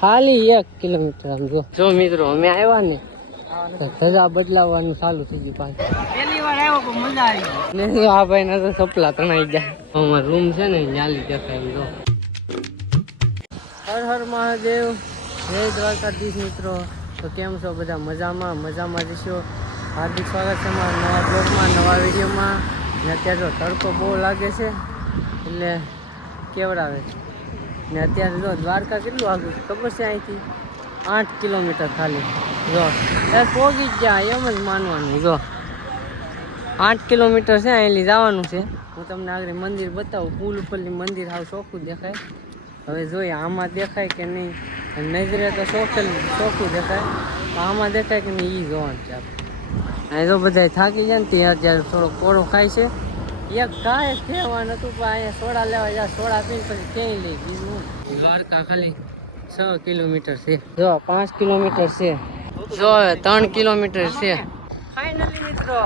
ખાલી 1 કિલોમીટર આમ જો મિત્રો અમે આવ્યા ને ધજા બદલાવવાનું ચાલુ થઈ ગયું પાછું. પહેલી વાર આવ્યો પણ મજા આવી ગઈ. આ ભાઈ ના તો સપલા તણાઈ ગયા. અમારો રૂમ છે ને ન્યાલી દેખાય જો. હર હર મહાદેવ, જય દ્વારકાધીશ મિત્રો. તો કેમ છો બધા? મજામાં જશો. હાર્દિક સ્વાગત છે મારા નવા બ્લોગમાં, નવા વિડીયોમાં. ને અત્યારે જો તડકો બહુ લાગે છે એટલે કેવડાવે છે. ને અત્યારે જો દ્વારકા કેટલું આગળ ખબર છે? અહીંથી 8 કિલોમીટર ખાલી. જો ત્યારે પહોંચી ગયા એમ જ માનવાનું. જો 8 કિલોમીટર છે, અહીં જવાનું છે. હું તમને આગળ મંદિર બતાવું. પુલ ઉપરથી મંદિર હાવ ચોખ્ખું દેખાય. હવે જોઈએ આમાં દેખાય કે નહીં. નજરે તો ચોખ્ખું દેખાય, આમાં દેખાય કે નહીં એ જોવાનું છે આપણે. અહીં જો બધા થાકી જાય ને ત્યાં અત્યારે થોડો કોળો ખાય છે. એક કાંઈ કહેવાનું હતું પણ અહીંયા સોડા લેવા જાય, સોડા પીને પછી ક્યાંય લઈ બીજું. દ્વારકા ખાલી 6 કિલોમીટર છે. જો 5 કિલોમીટર છે. જો 3 કિલોમીટર છે. ફાઇનલી મિત્રો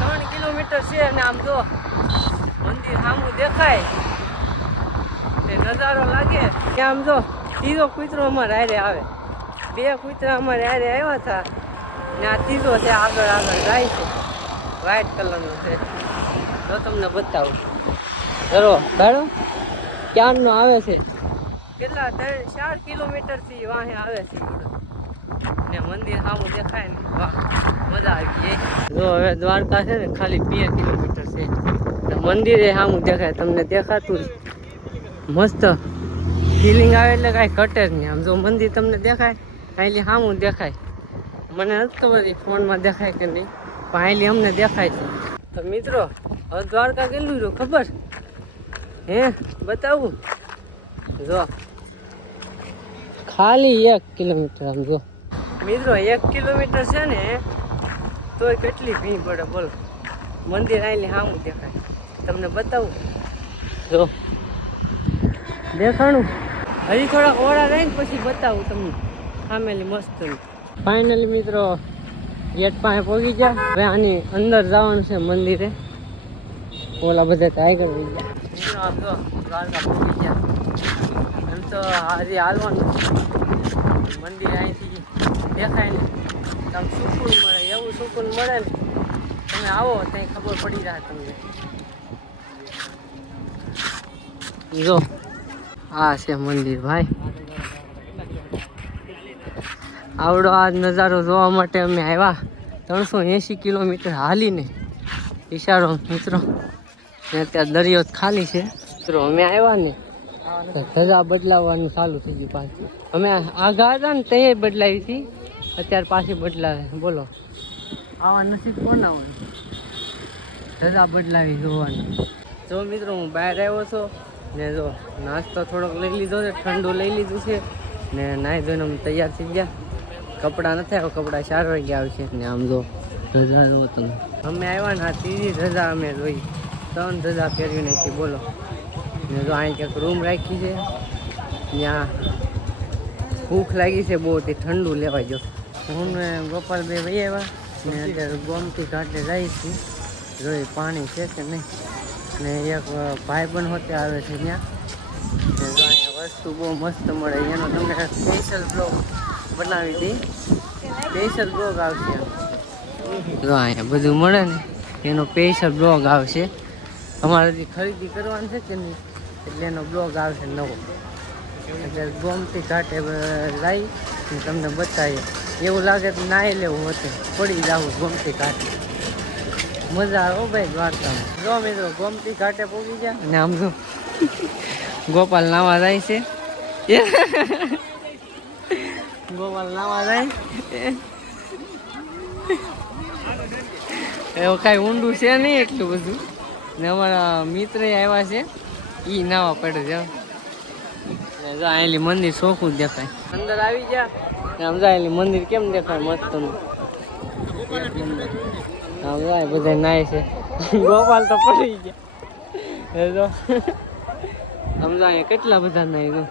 3 કિલોમીટર છે. અને આમ જો મંદિર સામું દેખાય તે નજારો લાગે કે આમ જો ત્રીજો કૂતરો અમારે હારે આવે. 2 કૂતરા અમારે હારે આવ્યા હતા ને આ ત્રીજો છે આગળ જાય છે. વ્હાઈટ કલરનો છે. જો તમને બતાવું. ચલો ગાડો ક્યારનો આવે છે. કેટલા 4 કિલોમીટરથી વાહે આવે છે ને મંદિર સામું દેખાય ને વાહ મજા આવી ગઈ. જો હવે દ્વારકા છે ને ખાલી 2 કિલોમીટર છે. મંદિર એ સામું દેખાય, તમને દેખાતું મસ્ત ફિલિંગ આવે એટલે કાંઈ ઘટે જ નહીં. આમ જો મંદિર તમને દેખાય, અહીંથી સામું દેખાય. મને નથી ખબર ફોનમાં દેખાય કે નહીં, પણ અહીંથી અમને દેખાય છે. તો મિત્રો હવે દ્વારકા કેટલું રહ્યું ખબર હે? બતાવું. જો ખાલી 1 કિલોમીટર આમ જો મિત્રો 1 કિલોમીટર છે ને તોય કેટલી ભીડ પડે બોલો. મંદિર અહીંથી સામું દેખાય. તમને બતાવું. જો દેખાણું હજી થોડાક ઓળા રહે ને પછી બતાવું તમને સામેલી મસ્ત. ફાઇનલી મિત્રો ગેટ પાસે પહોંચી ગયા. હવે આની અંદર જવાનું છે મંદિરે. ઓલા બધા ટાઈગર થઈ ગયા. મિત્રો આમ તો દ્વારકા પહોંચી ગયા. એમ તો આજે હાલવાનું મંદિર અહીંથી દેખાય ને આમ સુકૂન મળે. એવું સુકૂન મળે ને તમે આવો ત્યાં ખબર પડી જાય તમને. જો આ છે મંદિર ભાઈ. આવડો આ નજારો જોવા માટે અમે આવ્યા 380 કિલોમીટર હાલીને. ઈશારો મિત્રો ને અત્યારે દરિયો ખાલી છે. મિત્રો અમે આવ્યા ને ધજા બદલાવવાનું ચાલુ થઈ ગયું પાછું. અમે આગા હતા ને ત્યાં બદલાવી હતી, અત્યારે પાછી બદલાવે. બોલો આવા નસીબ કોના હોય ધજા બદલાવી જોવાનું. જો મિત્રો હું બહાર આવ્યો છું ને જો નાસ્તો થોડોક લઈ લીધો છે, ઠંડુ લઈ લીધું છે ને નાહી ધોઈને અમે તૈયાર થઈ ગયા. કપડાં નથી આવ્યા, કપડાં 4 વાગ્યા આવશે. ને આમ જો ધજા જો તમે અમે આવ્યા ને આ ત્રીજી ધજા અમે જોઈ. 3 ધજા ફેરવી નાખી બોલો. ને જો અહીં ક્યાંક રૂમ રાખી છે. ત્યાં ભૂખ લાગી છે બહુ, તે ઠંડુ લેવા જો. હું ને ગોપાલભાઈ ભાઈ આવ્યા ને અત્યારે ગોમતી ઘાટે જાય છે. જોઈ પાણી છે કે નહીં. ને એક ભાઈ પણ હોતે આવે છે ત્યાં. અહીંયા વસ્તુ બહુ મસ્ત મળે. એનો તમને સ્પેશિયલ બ્લોગ બનાવી દઈ. સ્પેશિયલ બ્લોગ આવશે. જો અહીંયા બધું મળે ને એનો સ્પેશિયલ બ્લોગ આવશે. અમારે હજી ખરીદી કરવાની છે કે નહીં એટલે એનો બ્લોગ આવશે નવો. એટલે ગોમતી ઘાટે લાવી તમને બતાવીએ. એવું લાગે તો નાહી લેવું હતું, પડી જવું ગોમતી ઘાટે. મજા આવે ભાઈ દ્વારકામાં. જો મિત્રો ગોમતી ઘાટે પહોંચી ગયા અને આમ જો ગોપાલ નાવા જાય છે. ગોપાલ નાવા જાય એવું કાંઈ ઊંડું છે નહીં એટલું બધું. ને અમારા મિત્ર આવ્યા છે એ નાવા પડે છે. જો આયેલી મંદિર ચોખ્ખું જ દેખાય. અંદર આવી ગયા ને આમ જાય મંદિર કેમ દેખાય મસ્ત. આમ જાય બધા નાય છે. ગોપાલ તો પડી ગયા. સમજાય કેટલા બધા નાય તો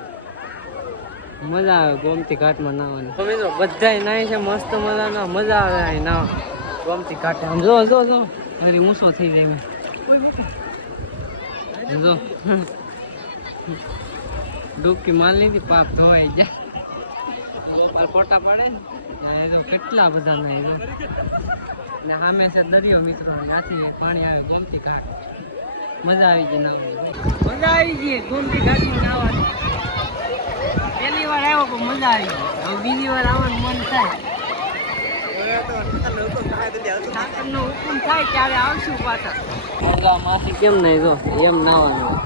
મજા આવે ગોમતી ઘાટમાં નાવાની. તો મિત્રો બધા નાય છે મસ્ત મજાના. મજા આવે અહીં નાવા ગોમતી ઘાટે. આમ જો જો જો હજી ઊંચો થઈ જાય. જો ડૂબકી માર લીધી પાપ ધોવાઈ જાય ફોટા પડે ને તો કેટલા બધા ના ને સામે છે દરિયો મિત્રો ત્યાંથી પાણી આવે ગોમતી ઘાટ મજા આવી ગઈ મજા આવી ગઈ ગોમતી ઘાટમાં નાવાની પહેલી વાર આવ્યો પણ મજા આવી ગઈ હવે બીજી વાર આવવાનું મન થાય ઠાકરનો હુકમ થાય ત્યારે આવશું પાછા મજા માસી કેમ નહીં જો એમ નાવાનું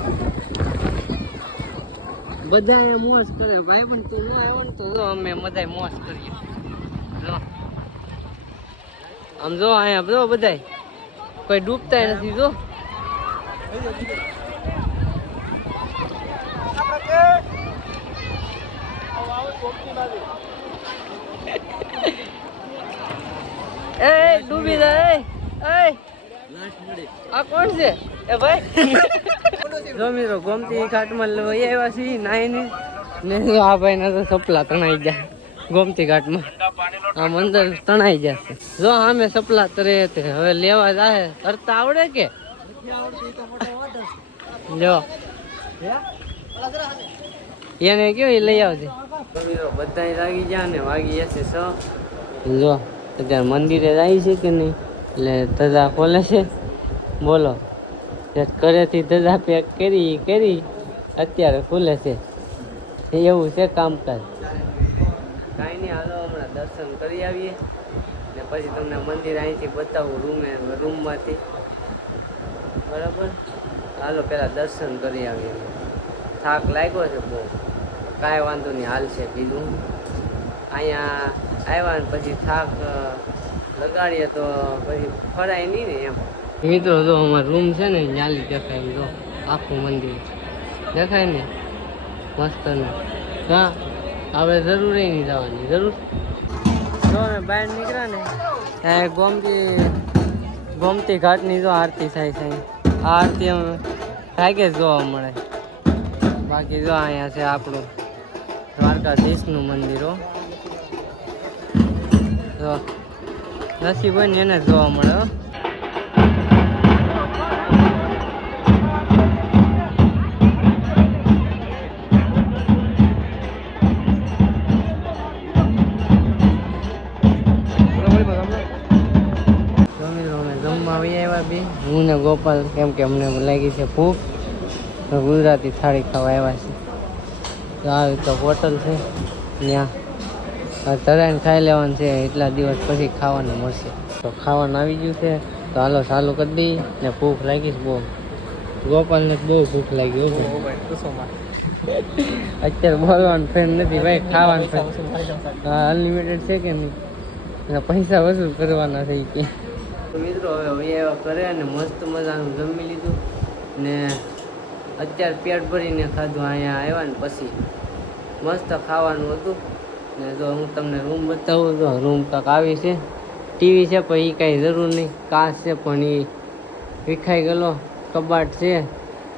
બધા એ મોજ કરે ભાઈ પણ તું ન આવ્યો ને તો જો અમે બધા મોજ કરીએ જો આમ જો અહીંયા જો બધા કોઈ ડૂબતા નથી જો એ ડૂબી જાય આ કોણ છે એ ભાઈ જો મિત્રો ગોમતી ઘાટમાં લઈ આવ્યા છીએ નાઈને ને આ ભાઈ ના તો સપલા તણાઈ ગયા ગોમતી ઘાટમાં આમ અંદર તણાઈ જશે જો આમે સપલા તરે હવે લેવા જાય તરતા આવડે કે જો એને કયો એ લઈ આવજે બધા લાગી ગયા ને વાગી જશે જો અત્યારે મંદિરે જાય છે કે નહીં એટલે ધજા ખોલે છે બોલો ઘરેથી ધજા પેક કરી અત્યારે ખુલે છે એવું છે કામકાજ કાંઈ નહીં હાલો હમણાં દર્શન કરી આવીએ ને પછી તમને મંદિર અહીંથી બતાવું રૂમમાંથી બરાબર હાલો પહેલાં દર્શન કરી આવીએ થાક લાગ્યો છે બહુ કાંઈ વાંધો નહીં હાલશે કીધું અહીંયા આવ્યા ને પછી થાક લગાડીએ તો પછી ફરાય નહીં ને એમ મિત્રો જો અમારો રૂમ છે ને ન્યાલી દેખાય જો આખું મંદિર દેખાય ને મસ્ત ને હા હવે જરૂર નહીં જવાની જરૂર જો અમે બહાર નીકળ્યા ને ત્યાં ગોમતી ઘાટની જો આરતી થાય છે આ આરતી અમે ભાગે જોવા મળે બાકી જો અહીંયા છે આપણું દ્વારકાધીશનું મંદિરો જો નસીબ હોય ને એને જોવા મળે હું ને ગોપાલ કેમ કે અમને લાગી છે ભૂખ તો ગુજરાતી થાળી ખાવા આવ્યા છે તો આવી તો હોટલ છે ત્યાં તરાઈને ખાઈ લેવાનું છે એટલા દિવસ પછી ખાવાનું મળશે તો ખાવાનું આવી ગયું છે તો હાલો ચાલુ કરી દઈ ને ભૂખ લાગી છે બહુ ગોપાલને બહુ ભૂખ લાગી અત્યારે બોલવાનું ફેર નથી ભાઈ ખાવાનું ફેર હા અનલિમિટેડ છે કે નહીં પૈસા વસૂલ કરવાના થઈ કે મિત્રો હવે એવા કરે ને મસ્ત મજાનું જમી લીધું ને અત્યારે પેટ ભરીને ખાધું અહીંયા આવ્યા ને પછી મસ્ત ખાવાનું હતું ને જો હું તમને રૂમ બતાવું તો રૂમ કાંક આવી છે ટીવી છે પણ એ કાંઈ જરૂર નહીં કાચ છે પણ એ વિખાઈ ગયેલો કબાટ છે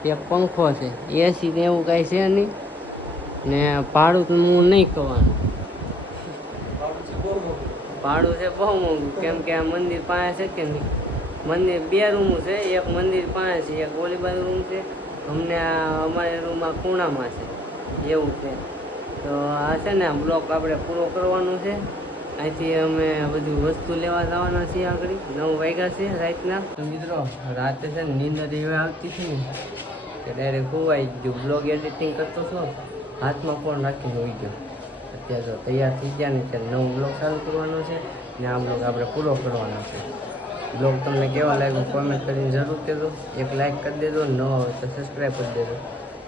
એક પંખો છે એસી ને એવું કાંઈ છે નહીં ને ભાડું તો હું નહીં કહેવાનું ભાડું છે બહુ મોંઘું કેમ કે આ મંદિર પાસે છે કે નહીં મંદિર 2 રૂમ છે એક મંદિર પાસે છે એક ઓલી બાજુ રૂમ છે અમને અમારી રૂમમાં ખૂણામાં છે એવું છે તો આ છે ને બ્લોક આપણે પૂરો કરવાનો છે અહીંથી અમે બધું વસ્તુ લેવા જવાના છીએ આગળ 9 વાગ્યા છે રાતના તો મિત્રો રાતે છે ને નીંદર એવી આવતી છે ને કે ડાયરેક્ટ ખોવાઈ ગયું બ્લોગ એડિટિંગ કરતો છો હાથમાં ફોન રાખીને હોઈ ગયો અત્યારે તો તૈયાર થઈ ગયા ને ત્યારે નવો બ્લોગ ચાલુ કરવાનો છે ને આ બ્લોગ આપણે પૂરો કરવાનો છે બ્લોગ તમને કેવા લાગ્યો કોમેન્ટ કરીને જરૂર કહેજો એક લાઇક કરી દેજો ન હોય તો સબસ્ક્રાઈબ કરી દેજો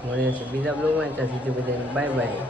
મળીએ છીએ બીજા બ્લોગમાં ત્યાં સુધી બધાને બાય બાય